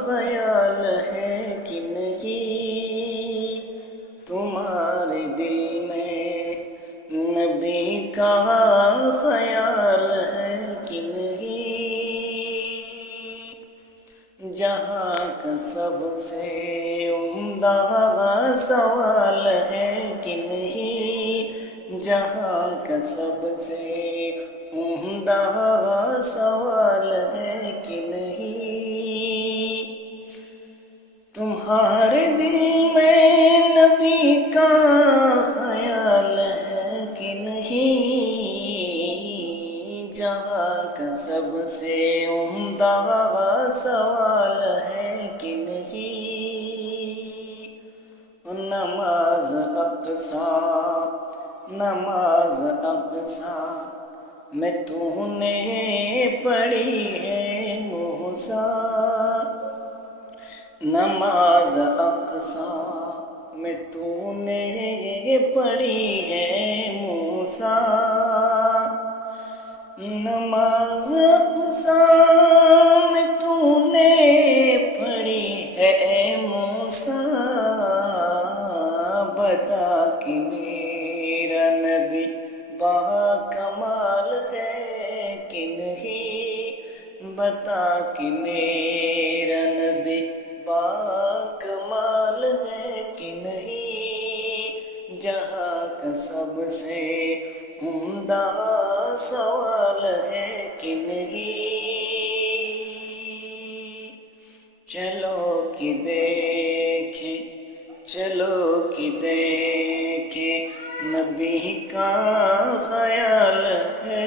خیال ہے کہ نہیں؟ تمہارے دل میں نبی کا خیال ہے کہ نہیں؟ جہاں کا سب سے عمدہ سوال ہے کہ نہیں؟ جہاں کا سب سے عمدہ سوال ہے کہ نہیں؟ تمہارے دل میں نبی کا خیال ہے کہ نہیں؟ جہاں کا سب سے عمدہ سوال ہے کہ نہیں؟ نماز اقصیٰ میں تو نے پڑھی ہے موسیٰ، نماز اقصیٰ میں تو نے پڑھی ہے موسیٰ، نماز اقصیٰ میں تو نے پڑھی ہے موسیٰ، بتا کہ میرا نبی با کمال ہے کہ نہیں؟ بتا کہ میرا نبی با کمال ہے کہ نہیں؟ جہاں کا سب سے عمدہ سوال ہے کہ نہیں؟ چلو کہ دیکھیں نبی کا خیال ہے